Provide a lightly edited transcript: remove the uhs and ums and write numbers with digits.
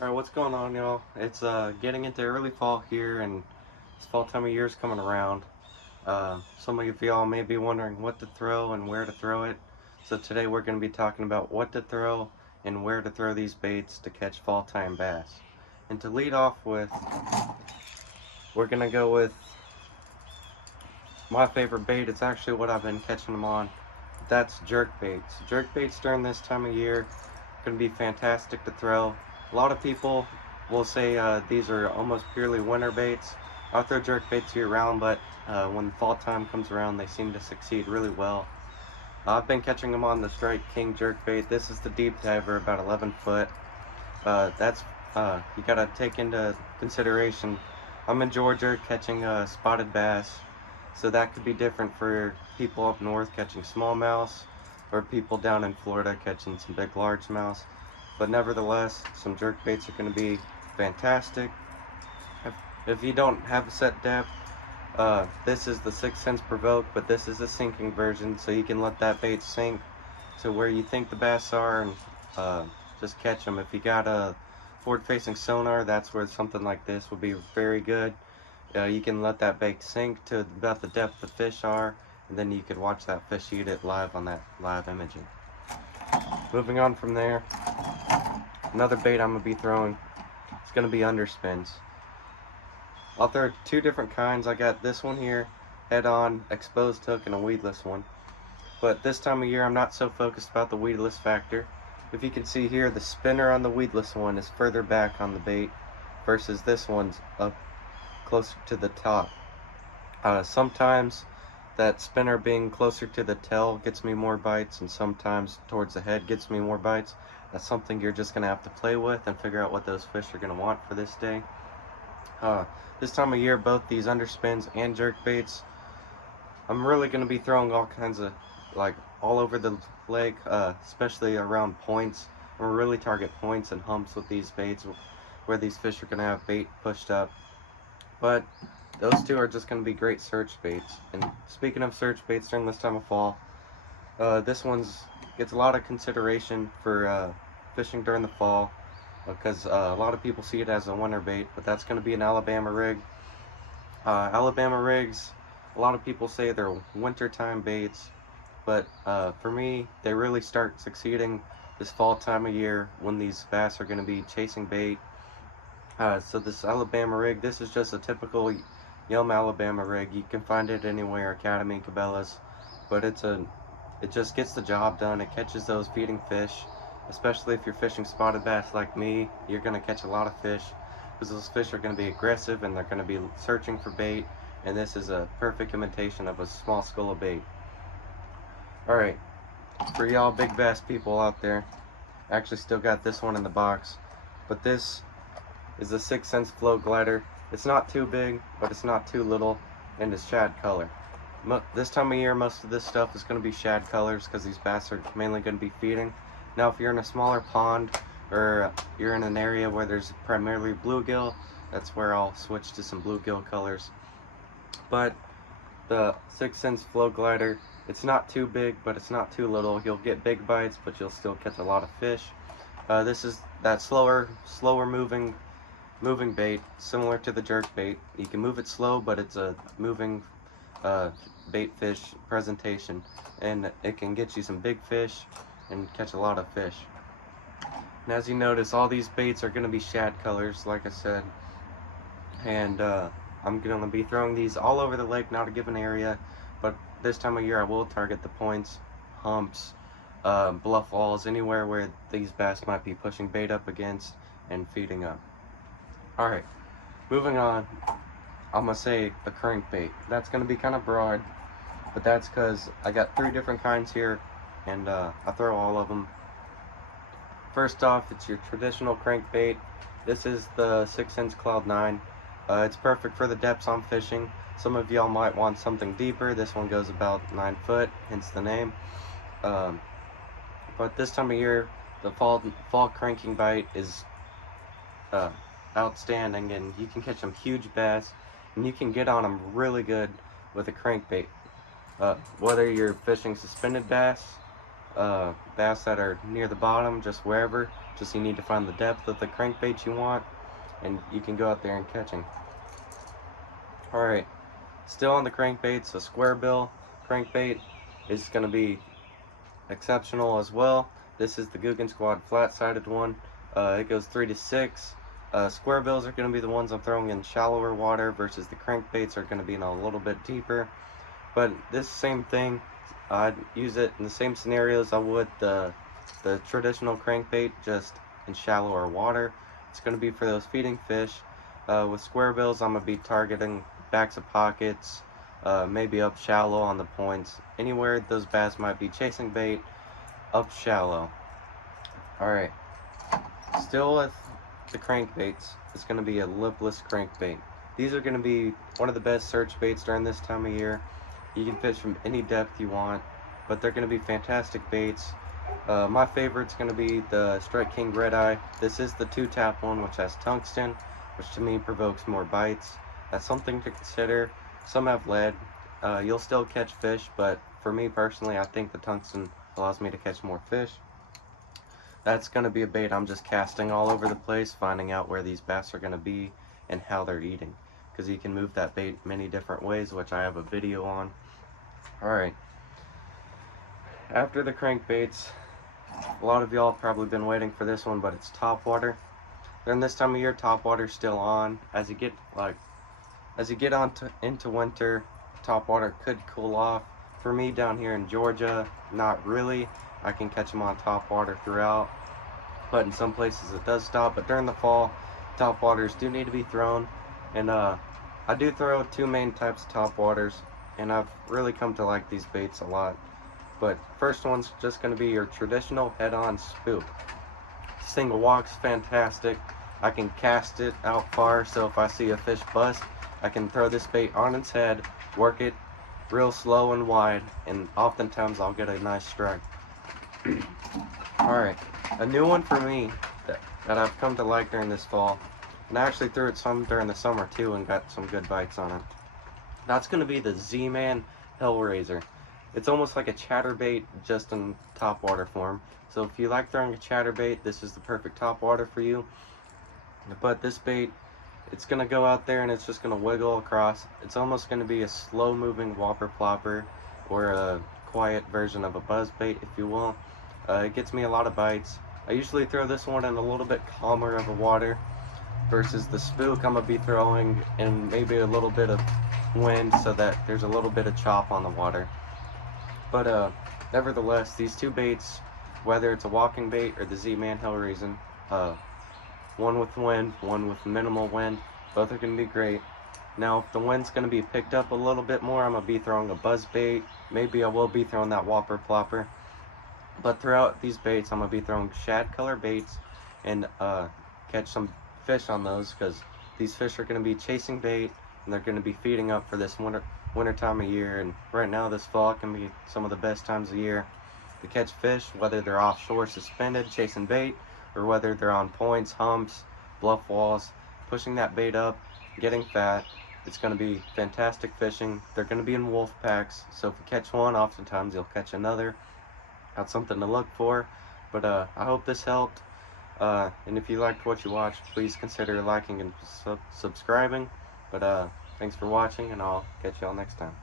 Alright, what's going on, y'all? It's getting into early fall here, and this fall time of year is coming around. Some of y'all may be wondering what to throw and where to throw it. So today we're going to be talking about what to throw and where to throw these baits to catch fall time bass. And to lead off with, we're going to go with my favorite bait. It's actually what I've been catching them on. That's jerk baits. Jerk baits during this time of year are going to be fantastic to throw. A lot of people will say these are almost purely winter baits. I'll throw jerk baits year round, but when fall time comes around, they seem to succeed really well. I've been catching them on the Strike King jerk bait. This is the deep diver, about 11 foot. That's You gotta take into consideration. I'm in Georgia catching spotted bass, so that could be different for people up north catching smallmouth, or people down in Florida catching some big largemouth. But nevertheless, some jerk baits are going to be fantastic. If, if you don't have a set depth, this is the 6 cents provoke, but this is a sinking version, so you can let that bait sink to where you think the bass are and just catch them. If you got a forward-facing sonar, that's where something like this would be very good. You can let that bait sink to about the depth the fish are, and then you could watch that fish eat it live on that live imaging. Moving on from there, another bait I'm going to be throwing, it's going to be underspins. I'll throw two different kinds. I got this one here, head-on, exposed hook, and a weedless one. But this time of year, I'm not so focused about the weedless factor. If you can see here, the spinner on the weedless one is further back on the bait versus this one's up closer to the top. Sometimes that spinner being closer to the tail gets me more bites, and sometimes towards the head gets me more bites. That's something you're just going to have to play with and figure out what those fish are going to want for this day. This time of year, both these underspins and jerk baits, I'm really going to be throwing all kinds of, like, all over the lake, especially around points. I'm going to really target points and humps with these baits where these fish are going to have bait pushed up. But those two are just going to be great search baits. And speaking of search baits during this time of fall, this one's gets a lot of consideration for fishing during the fall because a lot of people see it as a winter bait, but that's going to be an Alabama rig. Alabama rigs, a lot of people say they're wintertime baits, but for me, they really start succeeding this fall time of year when these bass are going to be chasing bait. So this Alabama rig, this is just a typical Yelm Alabama rig. You can find it anywhere, Academy, Cabela's, but it just gets the job done. It catches those feeding fish, especially if you're fishing spotted bass like me. You're going to catch a lot of fish because those fish are going to be aggressive and they're going to be searching for bait, and this is a perfect imitation of a small school of bait. Alright, for y'all big bass people out there, I actually still got this one in the box, but this is the 6 cents float glider. It's not too big, but it's not too little, and it's shad color. This time of year, most of this stuff is going to be shad colors because these bass are mainly going to be feeding. Now, if you're in a smaller pond or you're in an area where there's primarily bluegill, that's where I'll switch to some bluegill colors. But the 6 cents float glider, it's not too big, but it's not too little. You'll get big bites, but you'll still catch a lot of fish. This is that slower moving bait, similar to the jerk bait. You can move it slow, but it's a moving bait fish presentation, and it can get you some big fish and catch a lot of fish. And as you notice, all these baits are going to be shad colors, like I said, and I'm going to be throwing these all over the lake, not a given area, but this time of year I will target the points, humps, bluff walls, anywhere where these bass might be pushing bait up against and feeding up. Alright, moving on, I'm going to say the crankbait. That's going to be kind of broad, but that's because I got 3 different kinds here, and I throw all of them. First off, it's your traditional crankbait. This is the 6 cents Cloud 9. It's perfect for the depths I'm fishing. Some of y'all might want something deeper. This one goes about 9 foot, hence the name. But this time of year, the fall cranking bite is outstanding, and you can catch some huge bass, and you can get on them really good with a crankbait. Whether you're fishing suspended bass, bass that are near the bottom, just wherever. Just you need to find the depth of the crankbait you want, and you can go out there and catch them. Alright, still on the crankbaits, a square bill crankbait is going to be exceptional as well. This is the Googan Squad flat-sided one. It goes 3 to 6. Square bills are going to be the ones I'm throwing in shallower water, versus the crankbaits are going to be in a little bit deeper. But this same thing, I'd use it in the same scenarios I would the traditional crankbait, just in shallower water. It's going to be for those feeding fish. With square bills, I'm going to be targeting backs of pockets, maybe up shallow on the points, anywhere those bass might be chasing bait, up shallow. Alright, still with the crankbaits, it's going to be a lipless crankbait. These are going to be one of the best search baits during this time of year. You can fish from any depth you want, but they're going to be fantastic baits. My favorite's going to be the Strike King Red Eye. This is the 2-tap one, which has tungsten, which to me provokes more bites. That's something to consider. Some have lead. You'll still catch fish, but for me personally, I think the tungsten allows me to catch more fish. That's going to be a bait I'm just casting all over the place, finding out where these bass are going to be and how they're eating, because you can move that bait many different ways, which I have a video on. Alright, after the crankbaits, a lot of y'all have probably been waiting for this one, but it's topwater. During this time of year, topwater's still on. As you get into winter, topwater could cool off. For me down here in Georgia, not really. I can catch them on topwater throughout, but in some places it does stop. But during the fall, topwaters do need to be thrown, and I do throw 2 main types of topwaters, and I've really come to like these baits a lot. But first one's just going to be your traditional head-on spook. This thing walks fantastic. I can cast it out far, so if I see a fish bust, I can throw this bait on its head, work it real slow and wide, and oftentimes I'll get a nice strike. Alright, a new one for me that I've come to like during this fall, and I actually threw it some during the summer too and got some good bites on it. That's going to be the Z-Man Hellraiser. It's almost like a chatterbait, just in topwater form. So if you like throwing a chatterbait, this is the perfect topwater for you. But this bait, it's going to go out there and it's just going to wiggle across. It's almost going to be a slow-moving whopper plopper, or a quiet version of a buzzbait, if you will. It gets me a lot of bites. I usually throw this one in a little bit calmer of a water, versus the spook I'm going to be throwing in maybe a little bit of wind, so that there's a little bit of chop on the water. But nevertheless, these 2 baits, whether it's a walking bait or the Z-Man Hellraiser, one with wind, one with minimal wind, both are going to be great. Now, if the wind's going to be picked up a little bit more, I'm going to be throwing a buzz bait. Maybe I will be throwing that whopper plopper. But throughout these baits, I'm going to be throwing shad color baits and catch some fish on those, because these fish are going to be chasing bait and they're going to be feeding up for this winter time of year. And right now, this fall can be some of the best times of year to catch fish, whether they're offshore suspended chasing bait, or whether they're on points, humps, bluff walls, pushing that bait up, getting fat. It's going to be fantastic fishing. They're going to be in wolf packs, so if you catch one, oftentimes you'll catch another. That's something to look for. But I hope this helped. And if you liked what you watched, please consider liking and subscribing. But thanks for watching, and I'll catch y'all next time.